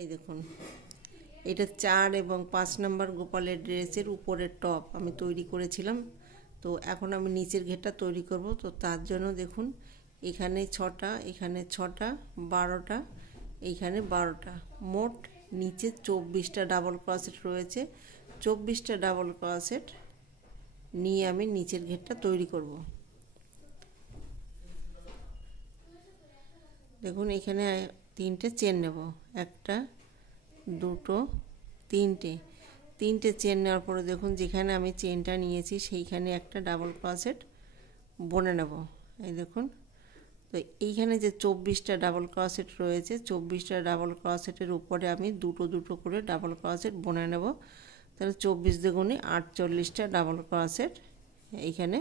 এই দেখুন, এটা 4 এবং 5 নম্বর গোপালের ড্রেসের উপরের টপ আমি তৈরি করেছিলাম। তো এখন আমি নিচের ঘেরটা তৈরি করব। তো তার জন্য দেখুন, এখানে 6টা, এখানে 6টা, 12টা, এইখানে 12টা, মোট নিচে 24টা ডাবল ক্রোশেট রয়েছে। 24টা ডাবল ক্রোশেট নিয়ে আমি নিচের ঘেরটা তৈরি করব। দেখুন, এখানে 3টে চেন নেব, 1টা 2টো 3টে চেন নেওয়ার পরে দেখুন, যেখানে আমি চেনটা নিয়েছি সেইখানে একটা ডাবল ক্রোশেট বুনে নেব। এই দেখুন, তো এইখানে যে 24টা ডাবল ক্রোশেট রয়েছে, 24টা ডাবল ক্রোশেটের উপরে আমি দুটো করে ডাবল ক্রোশেট বুনে নেব। তাহলে 24 দুগুণে 48টা ডাবল ক্রোশেট এইখানে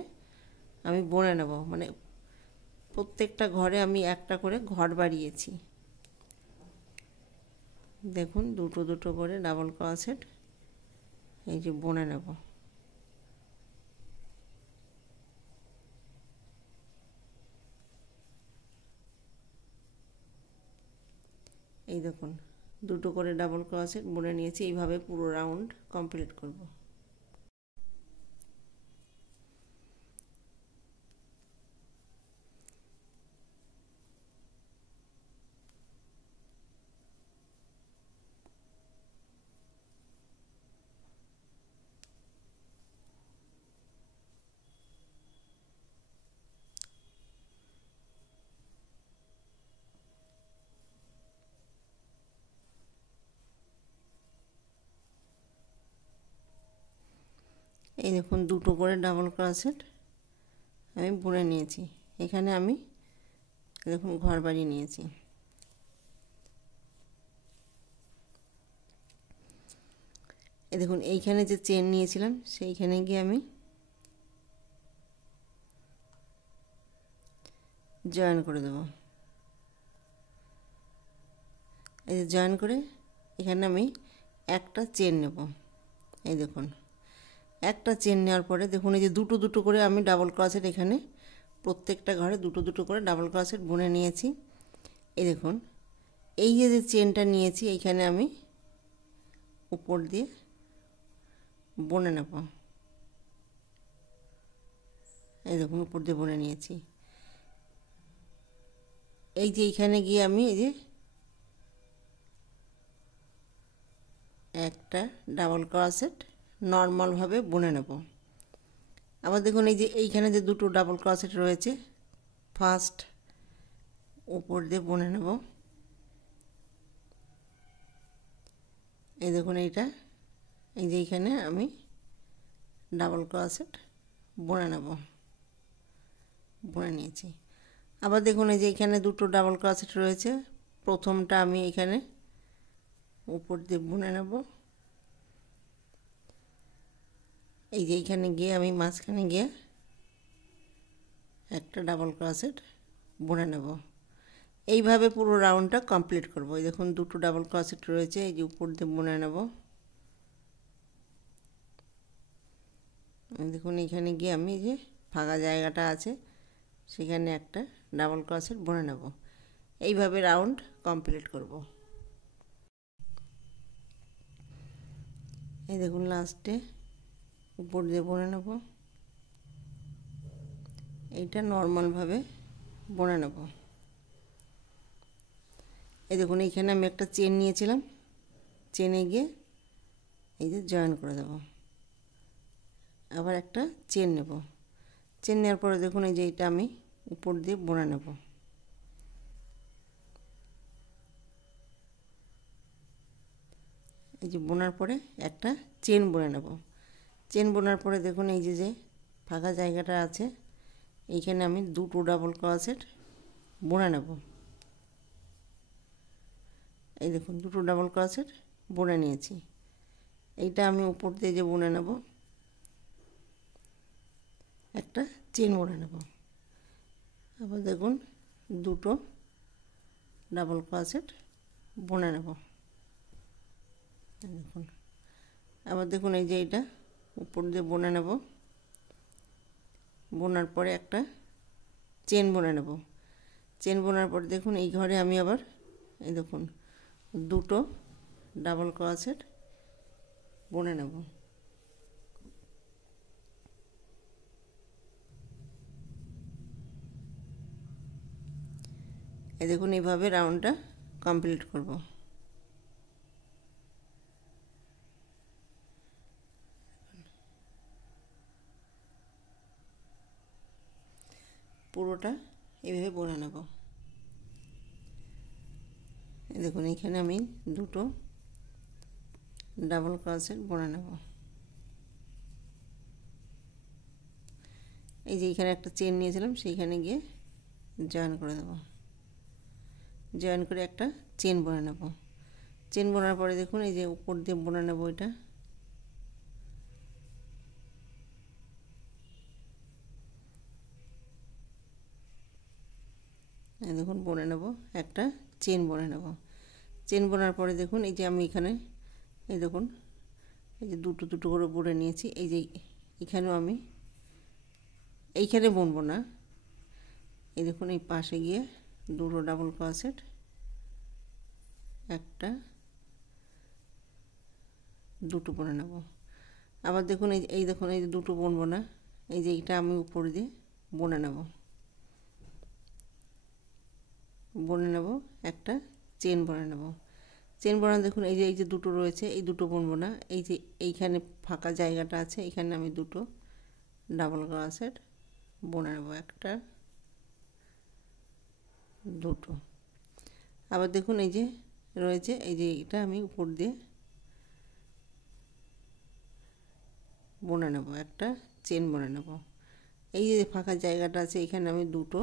আমি বুনে নেব। মানে প্রত্যেকটা ঘরে আমি একটা করে ঘর বাড়িয়েছি। দেখুন, দুটো করে ডাবল ক্রোশেট এই যে বুনে নেব। এই দেখুন, দুটো করে ডাবল ক্রোশেট বুনে নিয়েছি। এইভাবে পুরো রাউন্ড কমপ্লিট করব। এই দেখুন, দুটো করে ডাবল ক্রোশেট আমি বুনে নিয়েছি। এখানে আমি দেখুন ঘর বাড়িয়ে নিয়েছি। এই দেখুন, এইখানে যে চেন নিয়েছিলাম সেইখানে গিয়ে আমি জয়েন করে দেব। এই যে জয়েন করে এখানে আমি একটা চেন নেব। এই দেখুন, একটা চেন নেওয়ার পরে দেখুন, এই যে দুটো করে আমি ডাবল ক্রোশেট এখানে প্রত্যেকটা ঘরে দুটো করে ডাবল ক্রোশেট বুনে নিয়েছি। এই দেখুন, এই যে চেনটা নিয়েছি এইখানে আমি উপর দিয়ে বুনে নেব। এই দেখুন, উপর দিয়ে বুনে নিয়েছি। এই যে এইখানে গিয়ে আমি এই যে একটা ডাবল ক্রোশেট নর্মালভাবে বুনে নেব। আবার দেখুন, এই যে এইখানে যে দুটো ডাবল ক্রোশেট রয়েছে, ফার্স্ট উপর দিয়ে বুনে নেব। এই দেখুন, এই যে এইখানে আমি ডাবল ক্রোশেট বুনে নেব, বুনে নিয়েছি। আবার দেখুন, এই যে এখানে দুটো ডাবল ক্রোশেট রয়েছে, প্রথমটা আমি এখানে উপর দিয়ে বুনে নেব। এই যে এইখানে গিয়ে আমি মাঝখানে গিয়ে একটা ডাবল ক্রোশেট বুনে নেব। এইভাবে পুরো রাউন্ডটা কমপ্লিট করব। এই দেখুন, দুটো ডাবল ক্রোশেট রয়েছে, এই যে উপর দিয়ে বুনে নেব। দেখুন, এইখানে গিয়ে আমি যে ফাঁকা জায়গাটা আছে সেখানে একটা ডাবল ক্রোশেট বুনে নেব। এইভাবে রাউন্ড কমপ্লিট করব। এই দেখুন, লাস্টে উপর দিয়ে বুনে নেব। এইটা নর্মালভাবে বুনে নেব। এই দেখুন, এইখানে আমি একটা চেন নিয়েছিলাম, চেনে গিয়ে এই যে জয়েন করে দেব। আবার একটা চেন নেব, চেন নেওয়ার পরে দেখুন, এই যে এইটা আমি উপর দিয়ে বুনে নেব। এই যে বোনার পরে একটা চেন বুনে নেব। চেন বোনার পরে দেখুন, এই যে ফাঁকা জায়গাটা আছে এইখানে আমি দুটো ডাবল ক্রোশেট বুনে নেব। এই দেখুন, দুটো ডাবল ক্রোশেট বুনে নিয়েছি। এইটা আমি উপর দিয়ে যে বুনে নেব, একটা চেন বুনে নেব। আবার দেখুন, দুটো ডাবল ক্রোশেট বুনে নেব। দেখুন, আবার দেখুন, এই যে এইটা উপর দিয়ে বুনে নেব। বোনার পরে একটা চেন বুনে নেব। চেন বোনার পর দেখুন, এই ঘরে আমি আবার এই দেখুন দুটো ডাবল ক্রোশেট বুনে নেব। এই দেখুন এইভাবে রাউন্ডটা কমপ্লিট করব। পুরোটা এইভাবে বুনে নেব। এই দেখুন এখানে আমি দুটো ডাবল ক্রোশেট বুনে নেব। এই যে এখানে একটা চেন নিয়েছিলাম সেইখানে গিয়ে জয়েন করে দেব। জয়েন করে একটা চেন বুনে নেব। চেন বোনার পরে দেখুন এই যে উপর দিয়ে বুনে নেব এটা। এই দেখুন বুনে নেব, একটা চেন বুনে নেব। চেন বোনার পরে দেখুন এই যে আমি এখানে এই দেখুন এই যে দুটো দুটো করে বুনে নিয়েছি। এই যে এখানেও আমি এইখানে বুনবো না, এই দেখুন এই পাশে গিয়ে দুটো ডাবল ক্রোশেট, একটা দুটো বুনে নেব। আবার দেখুন এই দেখুন এই যে দুটো বুনবো না, এই যে এইটা আমি উপর দিয়ে বুনে নেব। বুনে নেব, একটা চেন বুনে নেব। চেন বোনা দেখুন এই যে দুটো রয়েছে, এই দুটো বুনবো না, এই যে এইখানে ফাঁকা জায়গাটা আছে এখানে আমি দুটো ডাবল ক্রোশেট বুনে নেব, একটা দুটো। আবার দেখুন এই যে রয়েছে এই যে এটা আমি উপর দিয়ে বুনে নেব, একটা চেন বুনে নেব। এই যে ফাঁকা জায়গাটা আছে এখানে আমি দুটো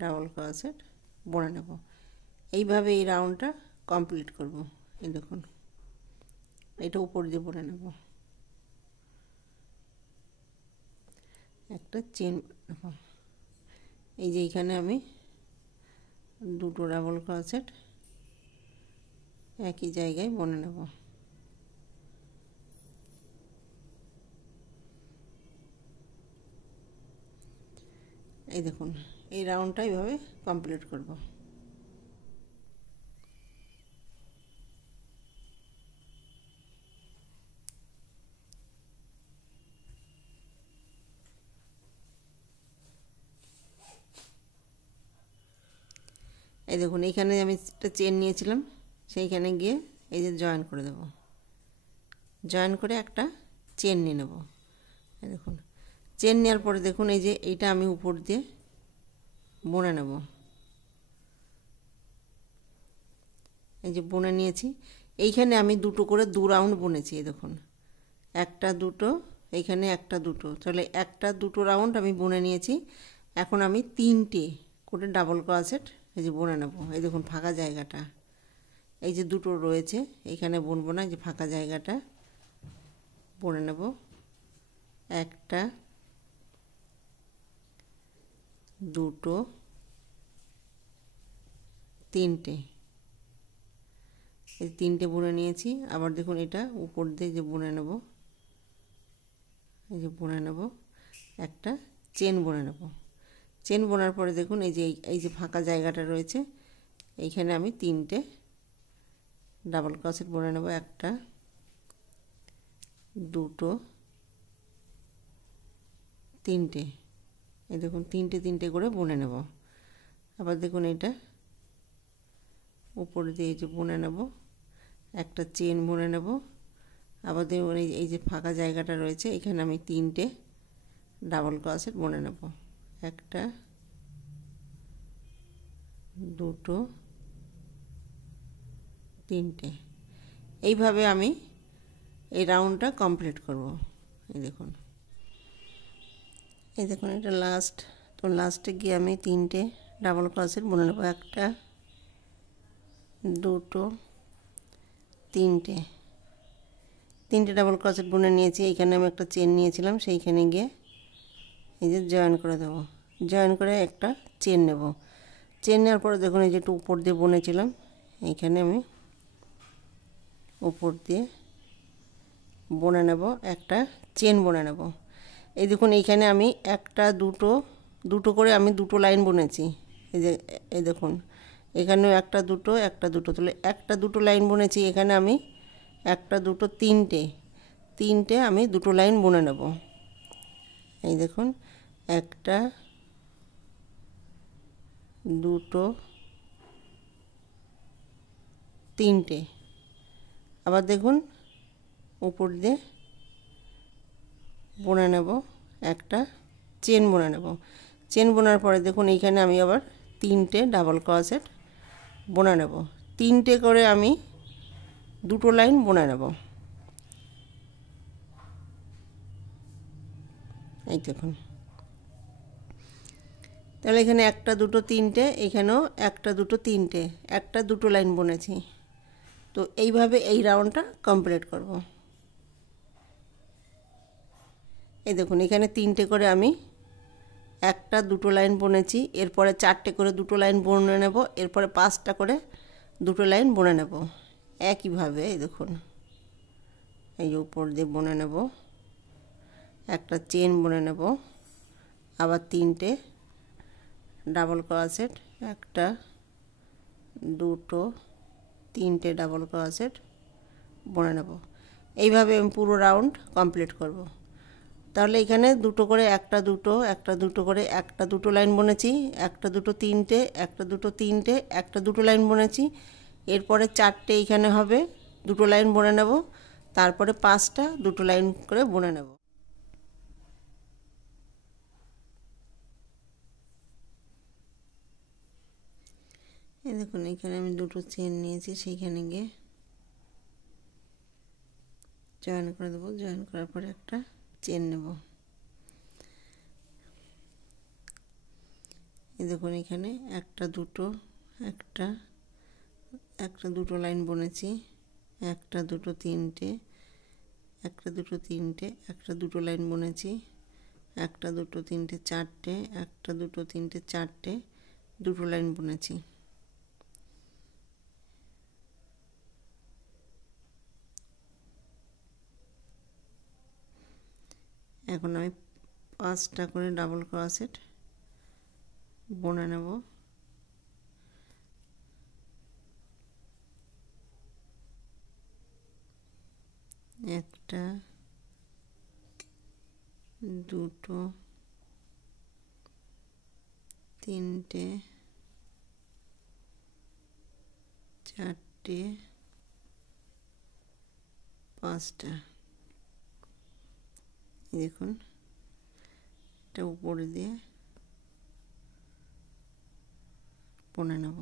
ডাবল ক্রোশেট বুনে নেব। এইভাবে এই রাউন্ডটা কমপ্লিট করব। এই দেখুন এটা উপর দিয়ে বুনে নেব, একটা চেন নেব। এই যে এখানে আমি দুটো ডাবল ক্রোশেট একই জায়গায় বুনে নেব। এই দেখুন এই রাউন্ডটা এইভাবে কমপ্লিট করব। এই দেখুন এইখানে আমি একটা চেন নিয়েছিলাম সেইখানে গিয়ে এই যে জয়েন করে দেব। জয়েন করে একটা চেন নিয়ে নেব। এই দেখুন চেন নেওয়ার পরে দেখুন এই যে এইটা আমি উপর দিয়ে বুনে নেব। এই যে বুনে নিয়েছি, এইখানে আমি দুটো করে দু রাউন্ড বুনেছি। এই দেখুন একটা দুটো, এইখানে একটা দুটো, তাহলে একটা দুটো রাউন্ড আমি বুনে নিয়েছি। এখন আমি তিনটে করে ডাবল ক্রোশেট এই যে বুনে নেব। এই দেখুন ফাঁকা জায়গাটা এই যে দুটো রয়েছে এইখানে বুনবো না, যে ফাঁকা জায়গাটা বুনে নেব, একটা দুটো তিনটে, এই তিনটে বুনে নিয়েছি। আবার দেখুন এটা উপর দিয়ে যে বুনে নেব, এই যে বুনে নেব, একটা চেন বুনে নেব। চেন বোনার পরে দেখুন এই যে ফাঁকা জায়গাটা রয়েছে এইখানে আমি তিনটে ডাবল ক্রোশেট বুনে নেব, একটা দুটো তিনটে। এই দেখুন তিনটে তিনটে করে বুনে নেব। আবার দেখুন এটা উপরে দিয়ে এই যে বুনে নেব, একটা চেন বুনে নেব। আবার দেখুন এই যে ফাঁকা জায়গাটা রয়েছে এখানে আমি তিনটে ডাবল ক্রোশেট বুনে নেব, একটা দুটো তিনটে। এইভাবে আমি এই রাউন্ডটা কমপ্লিট করব। এই দেখুন এটা লাস্ট, তো লাস্টে গিয়ে আমি তিনটে ডাবল ক্রোশেট বুনে নেব, একটা দুটো তিনটে। তিনটে ডাবল ক্রোশেট বুনে নিয়েছি, এইখানে আমি একটা চেন নিয়েছিলাম সেইখানে গিয়ে এই যে জয়েন করে দেবো। জয়েন করে একটা চেন নেব। চেন নেওয়ার পরে দেখুন এই যে একটু উপর দিয়ে বুনেছিলাম এইখানে আমি উপর দিয়ে বুনে নেব, একটা চেন বুনে নেব। এই দেখুন এইখানে আমি একটা দুটো দুটো করে আমি দুটো লাইন বুনেছি। এই যে এই দেখুন এখানেও একটা দুটো তাহলে একটা দুটো লাইন বুনেছি। এখানে আমি একটা দুটো তিনটে আমি দুটো লাইন বুনে নেব। এই দেখুন, একটা দুটো তিনটে। আবার দেখুন উপর দিয়ে বুনে নেব, একটা চেন বুনে নেব। চেন বোনার পরে দেখুন এইখানে আমি আবার তিনটে ডাবল ক্রোশেট বুনে নেব। তিনটে করে আমি দুটো লাইন বুনে নেব। এই দেখুন, তাহলে এখানে একটা দুটো তিনটে, এখানেও একটা দুটো তিনটে, একটা দুটো লাইন বুনেছি। তো এইভাবে এই রাউন্ডটা কমপ্লিট করব। এই দেখুন, এখানে তিনটে করে আমি একটা দুটো লাইন বুনেছি, এরপরে চারটে করে দুটো লাইন বুনে নেব, এরপরে পাঁচটা করে দুটো লাইন বুনে নেব একইভাবে। এই দেখুন, এই উপর দিয়ে বুনে নেব, একটা চেন বুনে নেব, আবার তিনটে ডাবল ক্রোশেট, একটা দুটো তিনটে ডাবল ক্রোশেট বুনে নেব। এইভাবে আমি পুরো রাউন্ড কমপ্লিট করব। তাহলে এখানে দুটো করে একটা দুটো করে একটা দুটো লাইন বুনেছি, একটা দুটো তিনটে, একটা দুটো তিনটে, একটা দুটো লাইন বুনেছি। এরপরে চারটে এইখানে হবে, দুটো লাইন বুনে নেব, তারপরে পাঁচটা দুটো লাইন করে বুনে নেব। এই দেখুন, এখানে আমি দুটো চেন নিয়েছি, সেইখানে গিয়ে জয়েন করে দেবো। জয়েন করার পরে একটা চেন নেব। এই দেখুন, এখানে একটা দুটো একটা একটা দুটো লাইন বুনেছি, একটা দুটো তিনটে, একটা দুটো তিনটে, একটা দুটো লাইন বুনেছি, একটা দুটো তিনটে চারটে, একটা দুটো তিনটে চারটে, দুটো লাইন বুনেছি। এখন আমি পাঁচটা করে ডাবল ক্রোশেট বুনে নেব। একটা দুটো তিনটে চারটে পাঁচটা। দেখুন, এটা উপরে দিয়ে বুনে নেব।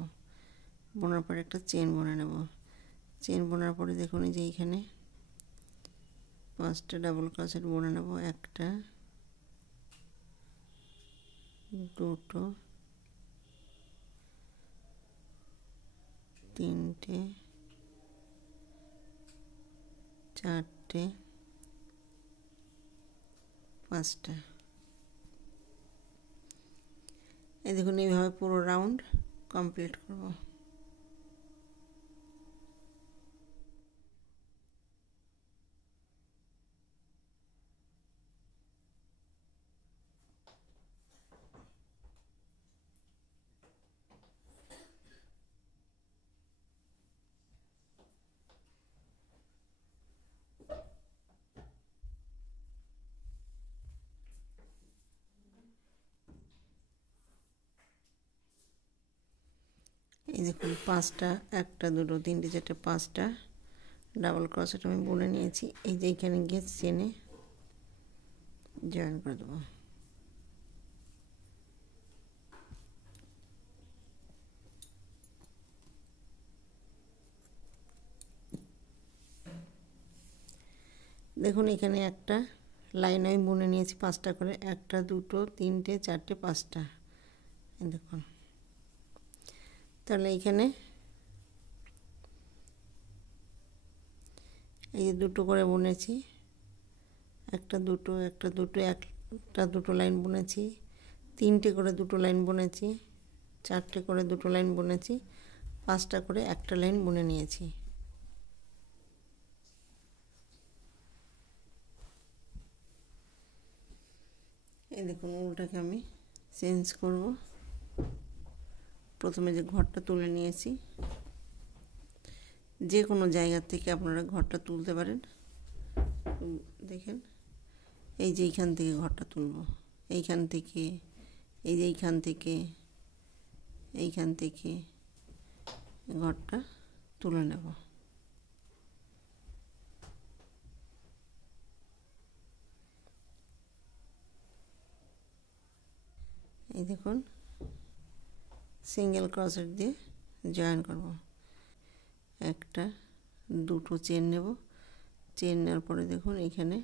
বোনার পরে একটা চেন বুনে নেব। চেন বোনার পরে দেখুন, এই যে এইখানে পাঁচটা ডাবল ক্রোশেট বুনে নেব। একটা দুটো তিনটে চারটে পাঁচটা। এই দেখুন, এইভাবে পুরো রাউন্ড কমপ্লিট করব। এই দেখুন, পাঁচটা একটা দুটো তিনটে চারটে পাঁচটা ডাবল ক্রোশেট আমি বুনে নিয়েছি। এই যে এইখানে গিয়ে চেনে জয়েন করে দেবো। দেখুন, এখানে একটা লাইন আমি বুনে নিয়েছি পাঁচটা করে, একটা দুটো তিনটে চারটে পাঁচটা। দেখুন, তাহলে এইখানে এই যে দুটো করে বুনেছি, একটা দুটো একটা দুটো লাইন বুনেছি, তিনটে করে দুটো লাইন বুনেছি, চারটে করে দুটো লাইন বুনেছি, পাঁচটা করে একটা লাইন বুনে নিয়েছি। এই দেখুন, উল্টাকে আমি চেঞ্জ করব। প্রথমে যে ঘরটা তুলে নিয়েছি, যে কোনো জায়গা থেকে আপনারা ঘরটা তুলতে পারেন। দেখেন, এই যে এইখান থেকে ঘরটা তুলব, এইখান থেকে, এই যে এইখান থেকে, এইখান থেকে ঘরটা তুলে নেব। এই দেখুন, সিঙ্গেল ক্রোশেট দিয়ে জয়েন করব। একটা দুটো চেন নেব, চেন নেওয়ার পরে দেখুন এইখানে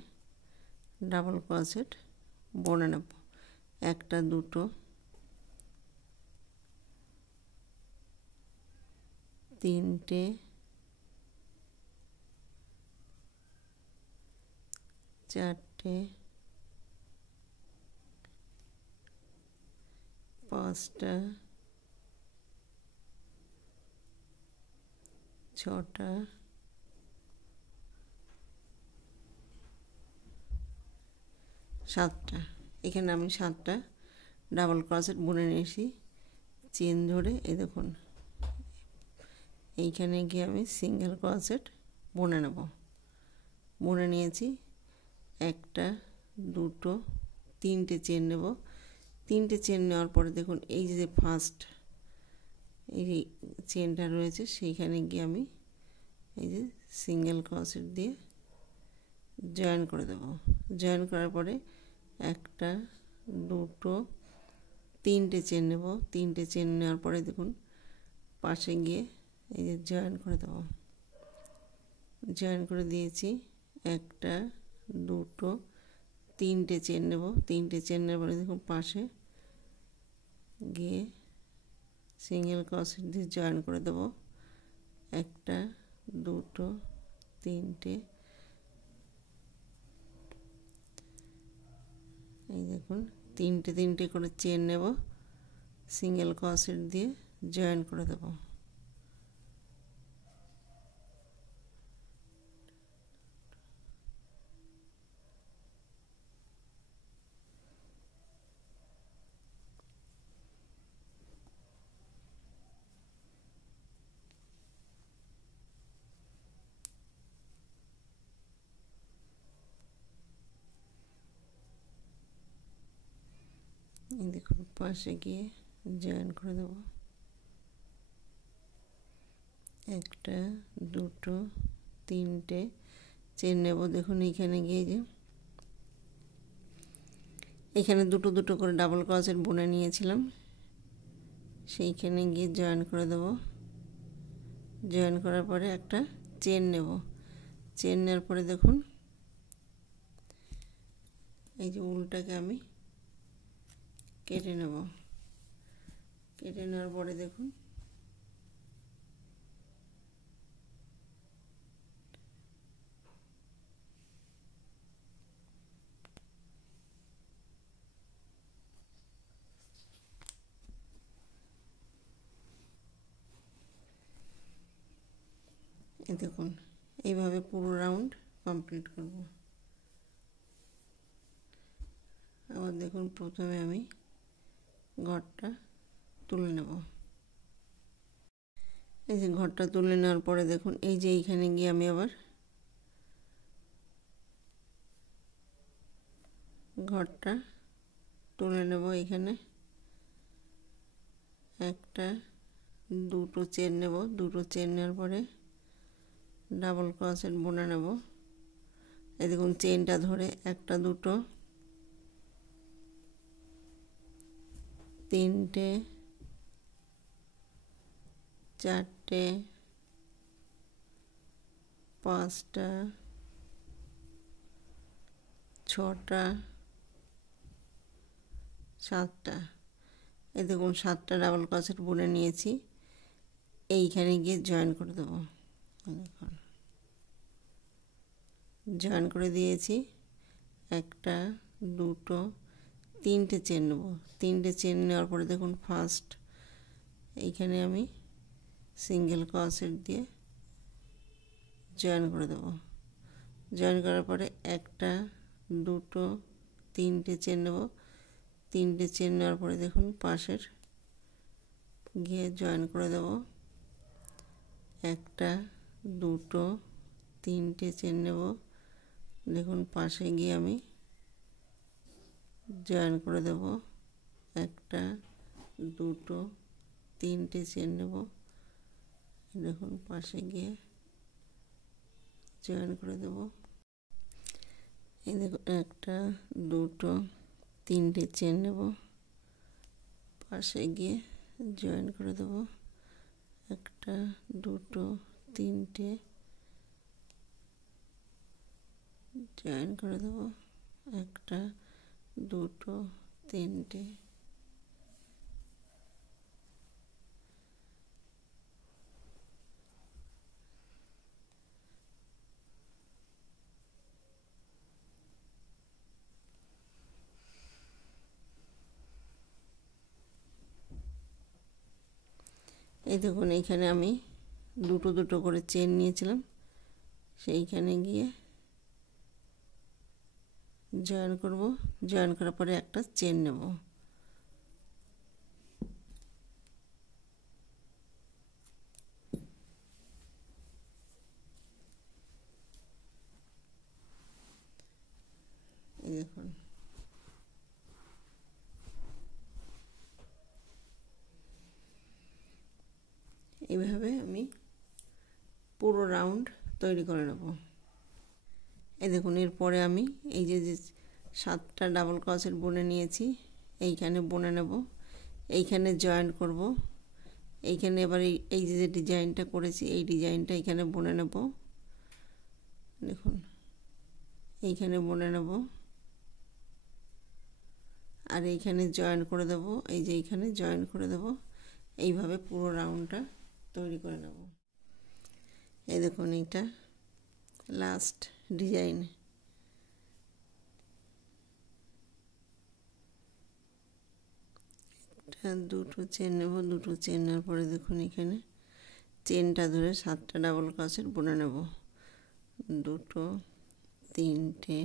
ডাবল ক্রোশেট বুনে নেব। একটা দুটো তিনটে চারটে পাঁচটা ছটা সাতটা। এখানে আমি 7টা ডাবল ক্রোশেট বুনে নিয়েছি চেন ধরে। এই দেখুন, এইখানে গিয়ে আমি সিঙ্গেল ক্রোশেট বুনে নেব। বুনে নিয়েছি, একটা দুটো তিনটে চেন নেব। তিনটে চেন নেওয়ার পরে দেখুন এই যে ফার্স্ট এই যে চেনটা রয়েছে সেইখানে গিয়ে আমি এই যে সিঙ্গেল ক্রোশেট দিয়ে জয়েন করে দেব। জয়েন করার পরে একটা দুটো তিনটে চেন নেব। তিনটে চেন নেওয়ার পরে দেখুন পাশে গিয়ে এই যে জয়েন করে দেব। জয়েন করে দিয়েছি, একটা দুটো তিনটে চেন নেব। তিনটে চেন নেওয়ার পরে দেখুন পাশে গিয়ে সিঙ্গেল ক্রোশেট দিয়ে জয়েন করে দেব। একটা দুটো তিনটে, এই দেখুন তিনটে তিনটে করে চেন নেব, সিঙ্গেল ক্রোশেট দিয়ে জয়েন করে দেব। এই দেখুন পাশে গিয়ে জয়েন করে দেব। একটা দুটো তিনটে চেন নেব। দেখুন এইখানে গিয়ে যে এখানে দুটো দুটো করে ডাবল ক্রোশেট বুনে নিয়েছিলাম, সেইখানে গিয়ে জয়েন করে দেব। জয়েন করার পরে একটা চেন নেব। চেন নেওয়ার পরে দেখুন এই যে উলটাকে আমি কেটে নেব। কেটে নেওয়ার পরে দেখুন এই দেখুন এইভাবে পুরো রাউন্ড কমপ্লিট করব। আবার দেখুন প্রথমে আমি ঘরটা তুলে নেব। এই যে ঘরটা তুলে নেওয়ার পরে দেখুন এই যে এইখানে গিয়ে আমি আবার ঘরটা তুলে নেব। এখানে একটা দুটো চেন নেব। দুটো চেন নেওয়ার পরে ডাবল ক্রোশেট বুনে নেব। এই দেখুন চেনটা ধরে একটা দুটো তিনটে চারটে পাঁচটা ছটা সাতটা। এই দেখুন 7টা ডাবল ক্রোশেট বুনে নিয়েছি, এইখানে গিয়ে জয়েন করে দেবো। দেখুন জয়েন করে দিয়েছি, একটা দুটো তিনটে চেন নেব। তিনটে চেন নেওয়ার পরে দেখুন ফার্স্ট এইখানে আমি সিঙ্গেল ক্রোশেট দিয়ে জয়েন করে দেব। জয়েন করার পরে একটা দুটো তিনটে চেন নেব। তিনটে চেন নেওয়ার পরে দেখুন পাশের গিয়ে জয়েন করে দেব। একটা, দুটো, তিনটে চেন নেব। দেখুন পাশে গিয়ে আমি জয়েন করে দেব। একটা, দুটো, তিনটে চেন নেব। দেখুন পাশে গিয়ে জয়েন করে দেব। এই দেখুন একটা, দুটো, তিনটে চেন নেব, পাশে গিয়ে জয়েন করে দেব। একটা, দুটো, তিনটে জয়েন করে দেব। একটা, দুটো, তিনটে এই দেখুন এইখানে আমি দুটো দুটো করে চেন নিয়েছিলাম, সেইখানে গিয়ে জয়েন করব। জয়েন করার পরে একটা চেন নেব। এই দেখুন এইভাবে আমি পুরো রাউন্ড তৈরি করে নেব। এই দেখুন এরপরে আমি এই যে 7টা ডাবল ক্রোশেট বুনে নিয়েছি, এইখানে বুনে নেব। এইখানে জয়েন করব। এইখানে এবার এই যে ডিজাইনটা করেছি এই ডিজাইনটা এইখানে বুনে নেব। দেখুন এইখানে বুনে নেব আর এইখানে জয়েন করে দেব। এই যে এইখানে জয়েন করে দেব। এইভাবে পুরো রাউন্ডটা তৈরি করে নেব। এই দেখুন এইটা লাস্ট ডিজাইন। দুটো চেন নেব। দুটো চেন নেওয়ার পরে দেখুন এখানে চেনটা ধরে 7টা ডাবল ক্রোশেট বুনে নেব। দুটো, তিনটে,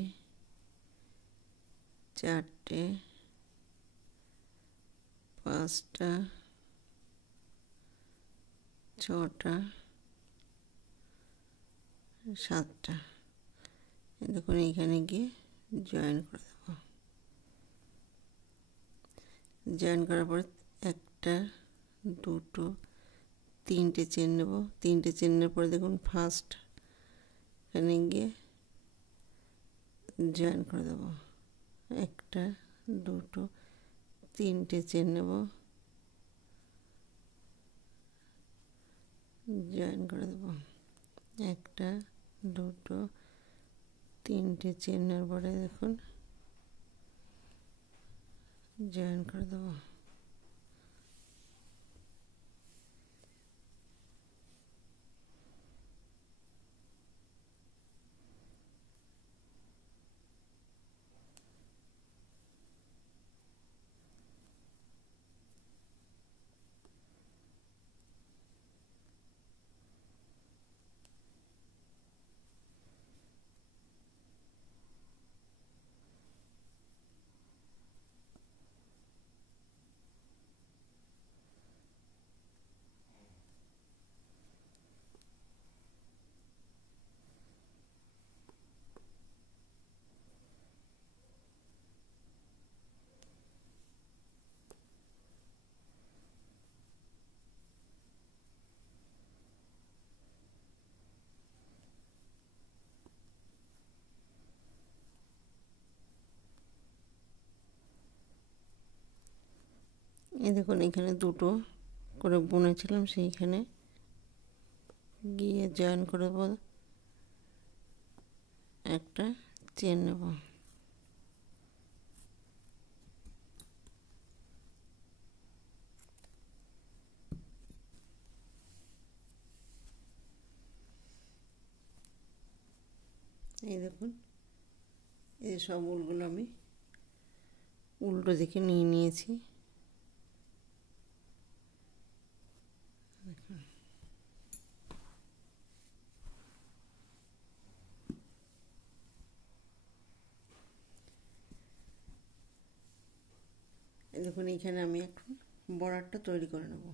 চারটে, পাঁচটা, ছটা, সাতটা। দেখুন এইখানে গিয়ে জয়েন করে দেব। জয়েন করার পর একটা, দুটো, তিনটে চেন নেব। তিনটে চেনের পরে দেখুন ফার্স্ট এখানে গিয়ে জয়েন করে দেব। একটা, দুটো, তিনটে চেন নেব, জয়েন করে দেব। একটা, দুটো, তিনটে চেনের পরে দেখুন জয়েন করে দেব। এই দেখুন এখানে দুটো করে বুনেছিলাম, সেইখানে গিয়ে জয়েন করে দেব। একটা চেন নেব। এই দেখুন এই সব উলগুলো আমি উল্টো দিকে নিয়ে নিয়েছি। এই দেখুন এইখানে আমি এখন বর্ডারটা তৈরি করে নেব।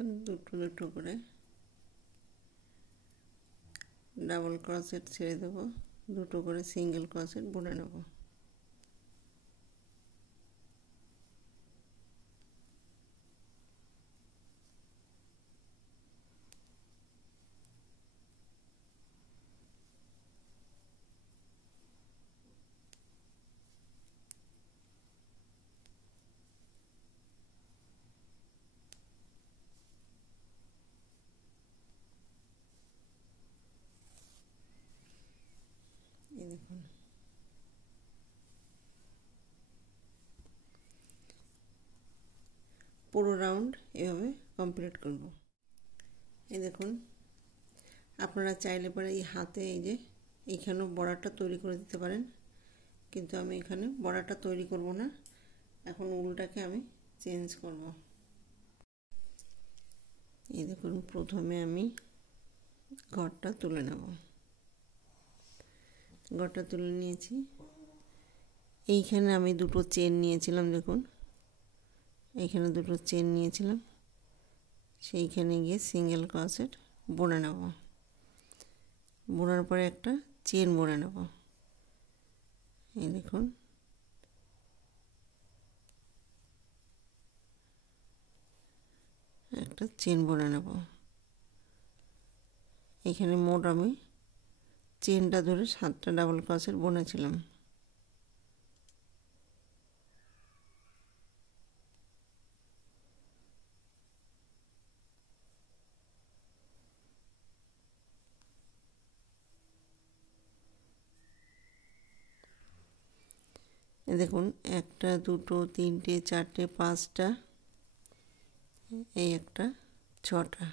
এখন দুটো দুটো করে ডাবল ক্রোশেট ছেড়ে দেব, দুটো করে সিঙ্গেল ক্রোশেট বুনে নেব। এই দেখুন পুরো রাউন্ড এভাবে কমপ্লিট করব। এই দেখুন আপনারা চাইলে পরে এই হাতে এই যে এইখানেও বর্ডারটা তৈরি করে দিতে পারেন, কিন্তু আমি এখানে বর্ডারটা তৈরি করব না, এখন উলটাকে আমি চেঞ্জ করব। এই দেখুন প্রথমে আমি ঘরটা তুলে নেব। ঘরটা তুলে নিয়েছি। এইখানে আমি দুটো চেন নিয়েছিলাম, দেখুন এইখানে দুটো চেন নিয়েছিলাম, সেইখানে গিয়ে সিঙ্গেল ক্রোশেট বুনে নেব। বোনার পরে একটা চেন বুনে নেব। এই দেখুন একটা চেন বুনে নেব। এখানে মোট আমি চেনটা ধরে 7টা ডাবল ক্রোশেট বুনেছিলাম। দেখুন একটা দুটো তিনটে চারটে পাঁচটা, এই একটা 6টা।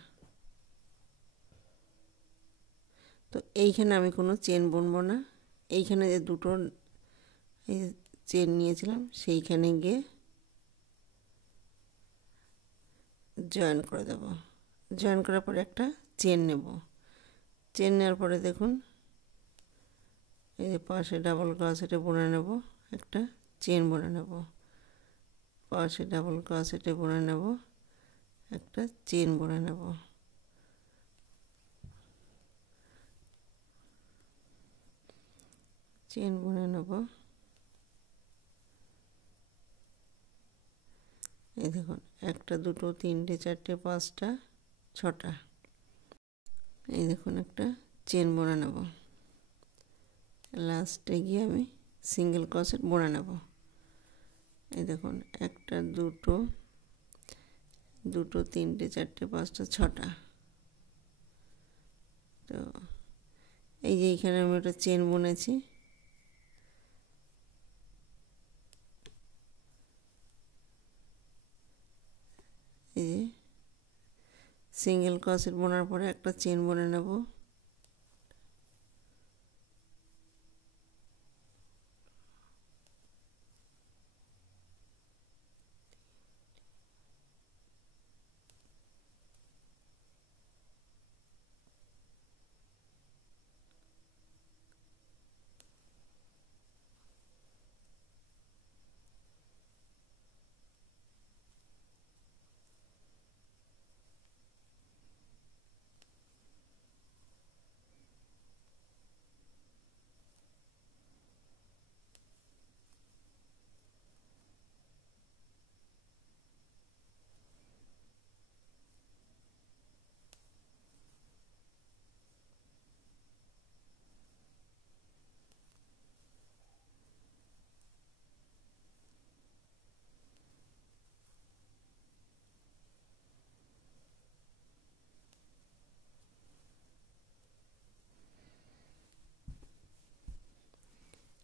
তো এইখানে আমি কোনো চেন বুনবো না, এইখানে যে দুটো এই চেন নিয়েছিলাম সেইখানে গিয়ে জয়েন করে দেব। জয়েন করার পরে একটা চেন নেব। চেন নেওয়ার পরে দেখুন এই যে পাশে ডাবল ক্রোশেটে বুনে নেব, একটা চেন বুনে নেব, পাশে ডাবল ক্রোশেটে বুনে নেব, একটা চেন বুনে নেব। চেন বুনে নেব। এই দেখুন একটা দুটো তিনটে চারটে পাঁচটা 6টা। এই দেখুন একটা চেন বুনে নেব। লাস্টে গিয়ে আমি সিঙ্গেল ক্রোশেট বুনে নেব। এই দেখুন একটা দুটো দুটো তিনটে চারটে পাঁচটা 6টা। তো এই যে এইখানে আমি একটা চেন বুনেছি, এই যে সিঙ্গেল ক্রোশেট বোনার পরে একটা চেন বুনে নেব।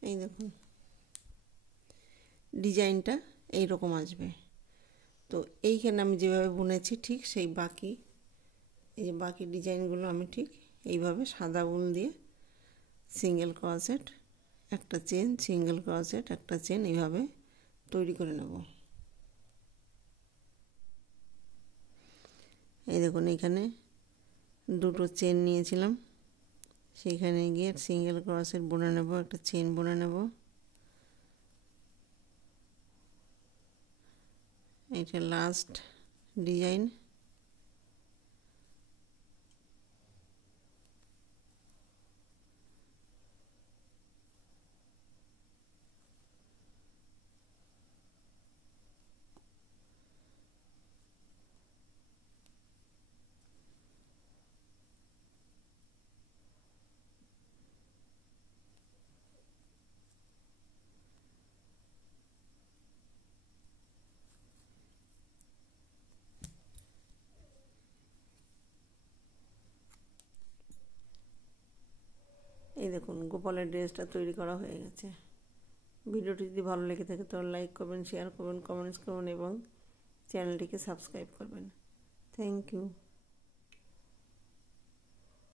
এই দেখুন ডিজাইনটা এই রকম আসবে। তো এইখানে আমি যেভাবে বুনেছি ঠিক সেই বাকি এই যে বাকি ডিজাইনগুলো আমি ঠিক এইভাবে সাদা উল দিয়ে সিঙ্গেল ক্রোশেট একটা চেন, সিঙ্গেল ক্রোশেট একটা চেন এইভাবে তৈরি করে নেব। এই দেখুন এখানে দুটো চেন নিয়েছিলাম, সেখানে গিয়ে সিঙ্গেল ক্রোশেট বুনে নেব, একটা চেন বুনে নেব। এটা লাস্ট ডিজাইন। দেখুন গোপালের ড্রেসটা তৈরি করা হয়ে গেছে। ভিডিওটি যদি ভালো লেগে থাকে তাহলে লাইক করবেন, শেয়ার করবেন, কমেন্টস করবেন এবং চ্যানেলটিকে সাবস্ক্রাইব করবেন। Thank you.